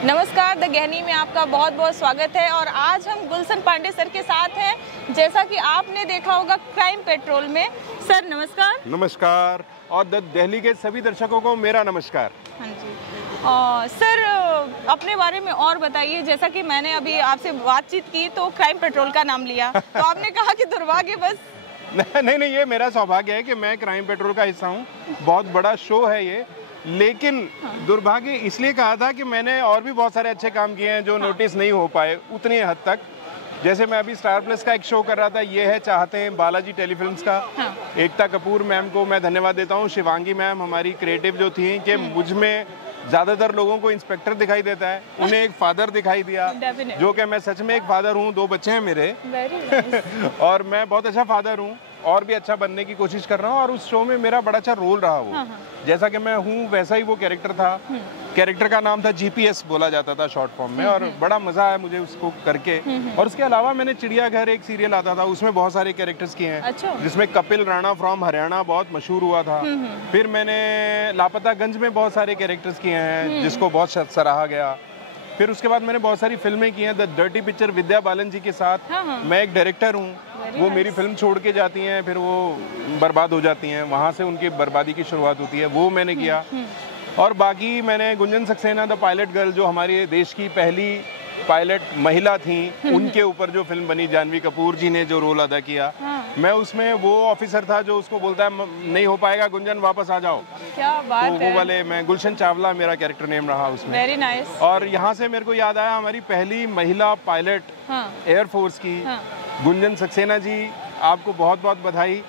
नमस्कार, द गहनी में आपका बहुत बहुत स्वागत है। और आज हम गुलशन पांडे सर के साथ हैं। जैसा कि आपने देखा होगा क्राइम पेट्रोल में। सर नमस्कार। नमस्कार, और द दिल्ली के सभी दर्शकों को मेरा नमस्कार। हाँ जी। सर अपने बारे में और बताइए। जैसा कि मैंने अभी आपसे बातचीत की तो क्राइम पेट्रोल का नाम लिया तो आपने कहा कि दुर्भाग्य बस। नहीं, ये मेरा सौभाग्य है कि मैं क्राइम पेट्रोल का हिस्सा हूँ। बहुत बड़ा शो है ये, लेकिन दुर्भाग्य इसलिए कहा था कि मैंने और भी बहुत सारे अच्छे काम किए हैं जो नोटिस नहीं हो पाए उतनी हद तक। जैसे मैं अभी स्टार प्लस का एक शो कर रहा था, ये है चाहते हैं बालाजी टेलीफिल्म्स का। एकता कपूर मैम को मैं धन्यवाद देता हूँ, शिवांगी मैम हमारी क्रिएटिव जो थी, कि मुझ में ज़्यादातर लोगों को इंस्पेक्टर दिखाई देता है, उन्हें एक फादर दिखाई दिया, जो कि मैं सच में एक फादर हूँ। 2 बच्चे हैं मेरे और मैं बहुत अच्छा फादर हूँ और भी अच्छा बनने की कोशिश कर रहा हूँ। और उस शो में मेरा बड़ा अच्छा रोल रहा वो। जैसा कि मैं हूँ वैसा ही वो कैरेक्टर था। कैरेक्टर का नाम था जीपीएस, बोला जाता था शॉर्ट फॉर्म में, और बड़ा मजा आया मुझे उसको करके। और उसके अलावा मैंने चिड़ियाघर एक सीरियल आता था, उसमें बहुत सारे कैरेक्टर्स किए हैं। अच्छा। जिसमें कपिल राणा फ्रॉम हरियाणा बहुत मशहूर हुआ था। फिर मैंने लापतागंज में बहुत सारे कैरेक्टर्स किए हैं जिसको बहुत सराहा गया। फिर उसके बाद मैंने बहुत सारी फिल्में की हैं। The dirty picture Vidya Balan जी के साथ। मैं एक डायरेक्टर हूँ। वो मेरी फिल्म छोड़ के जाती हैं, फिर वो बर्बाद हो जाती हैं, वहाँ से उनकी बर्बादी की शुरुआत होती है, वो मैंने किया। और बाकी मैंने Gunjan Saxena the pilot girl, जो हमारे देश की पहली पायलट महिला थी, उनके ऊपर जो फिल्म बनी, जानवी कपूर जी ने जो रोल अदा किया, मैं उसमें वो ऑफिसर था जो उसको बोलता है नहीं हो पाएगा गुंजन, वापस आ जाओ। क्या बात तो वो वाले मैं गुलशन चावला मेरा कैरेक्टर नेम रहा उसमें। Very nice. और यहाँ से मेरे को याद आया, हमारी पहली महिला पायलट एयरफोर्स की गुंजन सक्सेना जी, आपको बहुत बहुत बधाई।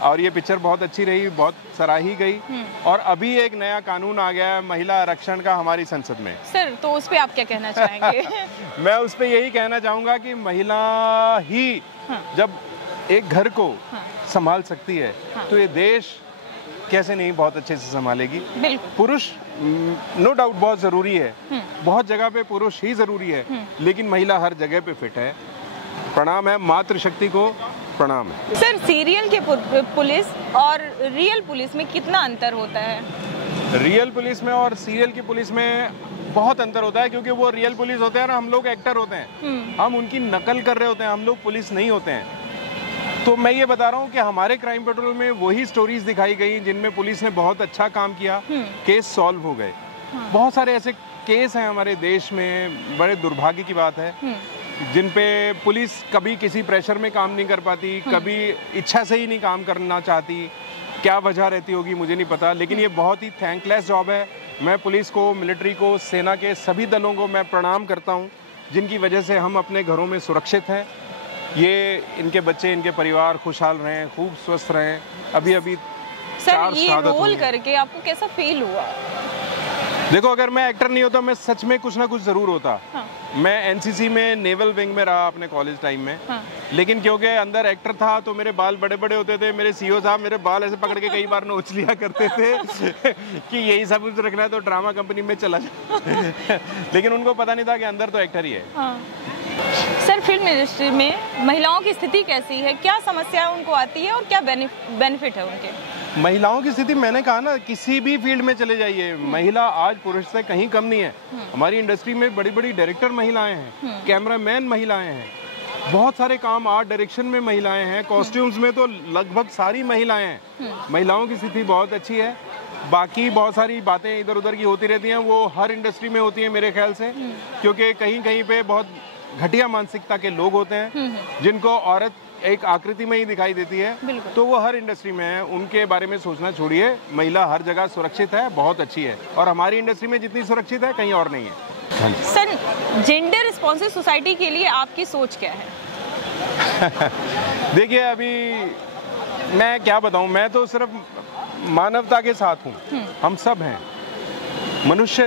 और ये पिक्चर बहुत अच्छी रही, बहुत सराही गई। और अभी एक नया कानून आ गया है महिला आरक्षण का हमारी संसद में। सर तो उस पे आप क्या कहना चाहेंगे? मैं उस पे यही कहना चाहूँगा कि महिला ही जब एक घर को संभाल सकती है तो ये देश कैसे नहीं बहुत अच्छे से संभालेगी। पुरुष नो डाउट बहुत ज़रूरी है, बहुत जगह पे पुरुष ही ज़रूरी है, लेकिन महिला हर जगह पे फिट है। प्रणाम है मातृशक्ति को, प्रणाम है। सर सीरियल के पुलिस और रियल पुलिस में कितना अंतर होता है? रियल पुलिस में और सीरियल की पुलिस में बहुत अंतर होता है, क्योंकि वो रियल पुलिस होते हैं ना, हम लोग एक्टर होते हैं, हम उनकी नकल कर रहे होते हैं, हम लोग पुलिस नहीं होते हैं। तो मैं ये बता रहा हूँ कि हमारे क्राइम पेट्रोल में वही स्टोरीज दिखाई गई जिनमें पुलिस ने बहुत अच्छा काम किया, केस सॉल्व हो गए। बहुत सारे ऐसे केस हैं हमारे देश में, बड़े दुर्भाग्य की बात है, जिन पे पुलिस कभी किसी प्रेशर में काम नहीं कर पाती, कभी इच्छा से ही नहीं काम करना चाहती। क्या वजह रहती होगी मुझे नहीं पता, लेकिन ये बहुत ही थैंकलेस जॉब है। मैं पुलिस को, मिलिट्री को, सेना के सभी दलों को मैं प्रणाम करता हूँ, जिनकी वजह से हम अपने घरों में सुरक्षित हैं। ये इनके बच्चे, इनके परिवार खुशहाल रहें, खूब स्वस्थ रहें। अभी सर ये रोल करके आपको कैसा फील हुआ? देखो, अगर मैं एक्टर नहीं होता, मैं सच में कुछ ना कुछ जरूर होता। मैं एनसीसी में नेवल विंग में रहा अपने कॉलेज टाइम में, लेकिन क्योंकि अंदर एक्टर था तो मेरे बाल बड़े बड़े होते थे। मेरे सीईओ साहब मेरे बाल ऐसे पकड़ के कई बार नोच लिया करते थे कि यही सब कुछ रखना है तो ड्रामा कंपनी में चला जा लेकिन उनको पता नहीं था कि अंदर तो एक्टर ही है। सर फिल्म इंडस्ट्री में महिलाओं की स्थिति कैसी है? क्या समस्या उनको आती है और क्या बेनिफिट है उनके? महिलाओं की स्थिति, मैंने कहा ना, किसी भी फील्ड में चले जाइए, महिला आज पुरुष से कहीं कम नहीं है। हमारी इंडस्ट्री में बड़ी बड़ी डायरेक्टर महिलाएं हैं, कैमरामैन महिलाएं हैं, बहुत सारे काम आर्ट डायरेक्शन में महिलाएं हैं, कॉस्ट्यूम्स में तो लगभग सारी महिलाएं हैं। महिलाओं की स्थिति बहुत अच्छी है। बाकी बहुत सारी बातें इधर उधर की होती रहती हैं, वो हर इंडस्ट्री में होती है मेरे ख्याल से, क्योंकि कहीं कहीं पे बहुत घटिया मानसिकता के लोग होते हैं जिनको औरत एक आकृति में ही दिखाई देती है। तो वो हर इंडस्ट्री में है, उनके बारे में सोचना छोड़िए। महिला हर जगह सुरक्षित है, बहुत अच्छी है, और हमारी इंडस्ट्री में जितनी सुरक्षित है कहीं और नहीं है। सर जेंडर रिस्पॉन्सिव सोसाइटी के लिए आपकी सोच क्या है? देखिए, अभी मैं क्या बताऊं, मैं तो सिर्फ मानवता के साथ हूं। हम सब हैं मनुष्य,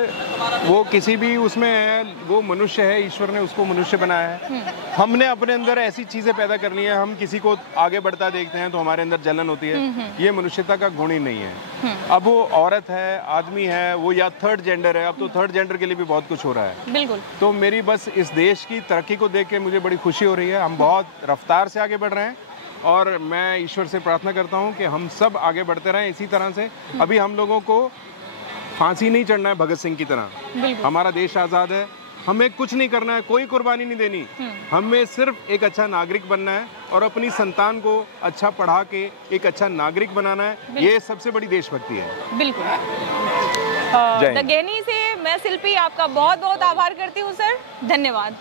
वो किसी भी उसमें है, वो मनुष्य है, ईश्वर ने उसको मनुष्य बनाया है। हमने अपने अंदर ऐसी चीजें पैदा कर ली हैं, हम किसी को आगे बढ़ता देखते हैं तो हमारे अंदर जलन होती है। ये मनुष्यता का गुण ही नहीं है। अब वो औरत है, आदमी है, वो या थर्ड जेंडर है, अब तो थर्ड जेंडर के लिए भी बहुत कुछ हो रहा है। बिल्कुल। तो मेरी बस इस देश की तरक्की को देख के मुझे बड़ी खुशी हो रही है। हम बहुत रफ्तार से आगे बढ़ रहे हैं और मैं ईश्वर से प्रार्थना करता हूँ कि हम सब आगे बढ़ते रहें इसी तरह से। अभी हम लोगों को फांसी नहीं चढ़ना है भगत सिंह की तरह। बिल्कुल। हमारा देश आज़ाद है, हमें कुछ नहीं करना है, कोई कुर्बानी नहीं देनी, हमें सिर्फ एक अच्छा नागरिक बनना है और अपनी संतान को अच्छा पढ़ा के एक अच्छा नागरिक बनाना है। ये सबसे बड़ी देशभक्ति है। बिल्कुल। जय हिंद। द ज्ञानी से मैं शिल्पी आपका बहुत बहुत आभार करती हूँ सर, धन्यवाद।